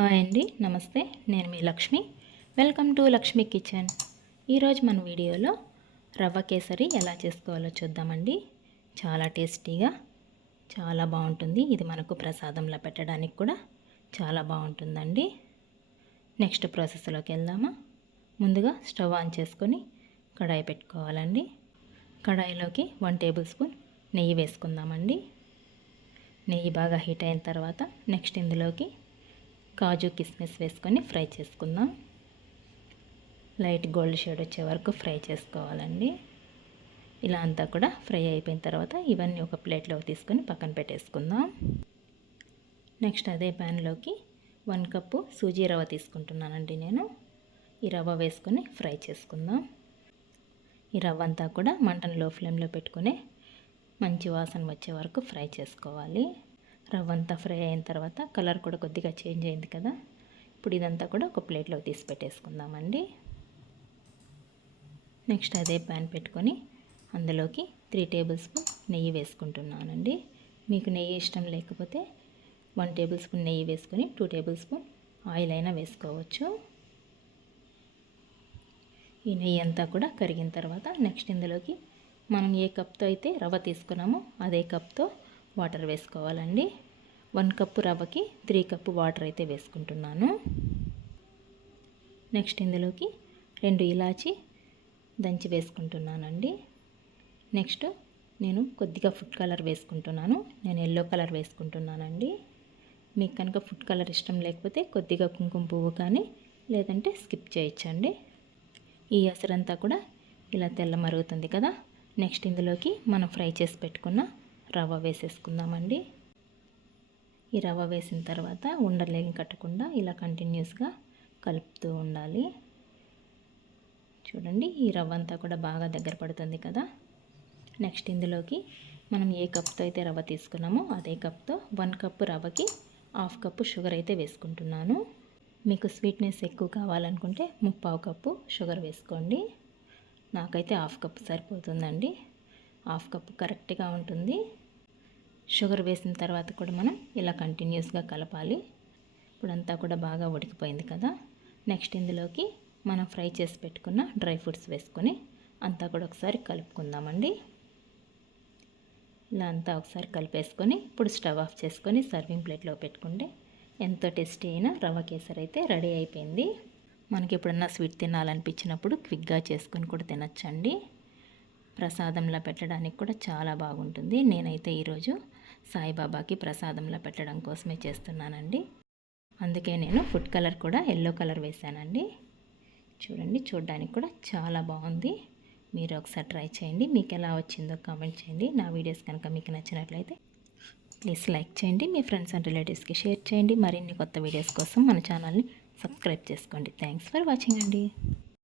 Hi అండి, నమస్తే. నేను మీ Lakshmi. Welcome to Lakshmi kitchen. ఈరోజు మన వీడియోలో రవ్వ కేసరి ఎలా చేసుకోవాలో చూద్దామండి. చాలా టేస్టీగా చాలా బాగుంటుంది. ఇది మనకు ప్రసాదంలో పెట్టడానికి కూడా చాలా బాగుంటుందండి. నెక్స్ట్ ప్రాసెస్లోకి వెళ్దామా. ముందుగా స్టవ్ ఆన్ చేసుకొని కడాయి పెట్టుకోవాలండి. కడాయిలోకి 1 టేబుల్ స్పూన్ నెయ్యి వేసుకుందామండి. నెయ్యి బాగా హీట్ అయిన తర్వాత నెక్స్ట్ ఇందులోకి కాజు కిస్మిస్ వేసుకొని ఫ్రై చేసుకుందాం. లైట్ గోల్డ్ షేడ్ వచ్చే వరకు ఫ్రై చేసుకోవాలండి. ఇలా అంతా కూడా ఫ్రై అయిపోయిన తర్వాత ఇవన్నీ ఒక ప్లేట్లోకి తీసుకొని పక్కన పెట్టేసుకుందాం. నెక్స్ట్ అదే ప్యాన్లోకి 1 కప్పు సూజీ రవ్వ తీసుకుంటున్నానండి నేను. ఈ రవ్వ వేసుకొని ఫ్రై చేసుకుందాం. ఈ రవ్వ అంతా కూడా మంటను లో ఫ్లేమ్లో పెట్టుకొని మంచి వాసన వచ్చే వరకు ఫ్రై చేసుకోవాలి. రవ్వ అంతా ఫ్రై అయిన తర్వాత కలర్ కూడా కొద్దిగా చేంజ్ అయింది కదా. ఇప్పుడు ఇదంతా కూడా ఒక ప్లేట్లో తీసి పెట్టేసుకుందామండి. నెక్స్ట్ అదే ప్యాన్ పెట్టుకొని అందులోకి 3 టేబుల్ స్పూన్ నెయ్యి వేసుకుంటున్నానండి. మీకు నెయ్యి ఇష్టం లేకపోతే 1 టేబుల్ స్పూన్ నెయ్యి వేసుకొని 2 టేబుల్ స్పూన్ ఆయిల్ అయినా వేసుకోవచ్చు. ఈ నెయ్యి అంతా కూడా కరిగిన తర్వాత నెక్స్ట్ ఇందులోకి మనం ఏ కప్తో అయితే రవ్వ తీసుకున్నామో అదే కప్తో వాటర్ వేసుకోవాలండి. 1 కప్పు రవ్వకి 3 కప్పు వాటర్ అయితే వేసుకుంటున్నాను. నెక్స్ట్ ఇందులోకి 2 ఇలాచి దంచి వేసుకుంటున్నానండి. నెక్స్ట్ నేను కొద్దిగా ఫుడ్ కలర్ వేసుకుంటున్నాను. నేను ఎల్లో కలర్ వేసుకుంటున్నానండి. మీకు కనుక ఫుడ్ కలర్ ఇష్టం లేకపోతే కొద్దిగా కుంకుమ పువ్వు కానీ లేదంటే స్కిప్ చేయొచ్చండి. ఈ ఎసరంతా కూడా ఇలా తెల్ల మరుగుతుంది కదా. నెక్స్ట్ ఇందులోకి మనం ఫ్రై చేసి పెట్టుకున్న రవ్వ వేసేసుకుందామండి. ఈ రవ్వ వేసిన తర్వాత ఉండలేని కట్టకుండా ఇలా కంటిన్యూస్గా కలుపుతూ ఉండాలి. చూడండి, ఈ రవ్వ అంతా కూడా బాగా దగ్గర పడుతుంది కదా. నెక్స్ట్ ఇందులోకి మనం ఏ కప్తో అయితే రవ్వ తీసుకున్నామో అదే కప్తో 1 కప్పు రవ్వకి 1/2 కప్పు షుగర్ అయితే వేసుకుంటున్నాను. మీకు స్వీట్నెస్ ఎక్కువ కావాలనుకుంటే 3/4 కప్పు షుగర్ వేసుకోండి. నాకైతే 1/2 కప్పు సరిపోతుందండి. 1/2 కప్పు కరెక్ట్గా ఉంటుంది. షుగర్ వేసిన తర్వాత కూడా మనం ఇలా కంటిన్యూస్గా కలపాలి. ఇప్పుడంతా కూడా బాగా ఉడికిపోయింది కదా. నెక్స్ట్ ఇందులోకి మనం ఫ్రై చేసి పెట్టుకున్న డ్రై ఫ్రూట్స్ వేసుకొని అంతా కూడా ఒకసారి కలుపుకుందామండి. ఇలా అంతా ఒకసారి కలిపేసుకొని ఇప్పుడు స్టవ్ ఆఫ్ చేసుకొని సర్వింగ్ ప్లేట్లో పెట్టుకుంటే ఎంతో టేస్టీ అయిన రవ్వ కేసరి అయితే రెడీ అయిపోయింది. మనకి ఎప్పుడన్నా స్వీట్ తినాలనిపించినప్పుడు క్విక్గా చేసుకొని కూడా తినచ్చండి. ప్రసాదంలో పెట్టడానికి కూడా చాలా బాగుంటుంది. నేనైతే ఈరోజు సాయిబాబాకి ప్రసాదంలో పెట్టడం కోసమే చేస్తున్నానండి. అందుకే నేను ఫుడ్ కలర్ కూడా ఎల్లో కలర్ వేసానండి. చూడండి, చూడడానికి కూడా చాలా బాగుంది. మీరు ఒకసారి ట్రై చేయండి. మీకు ఎలా వచ్చిందో కామెంట్ చేయండి. నా వీడియోస్ కనుక మీకు నచ్చినట్లయితే ప్లీజ్ లైక్ చేయండి. మీ ఫ్రెండ్స్ అండ్ రిలేటివ్స్కి షేర్ చేయండి. మరిన్ని కొత్త వీడియోస్ కోసం మన ఛానల్ని సబ్స్క్రైబ్ చేసుకోండి. థ్యాంక్స్ ఫర్ వాచింగ్ అండి.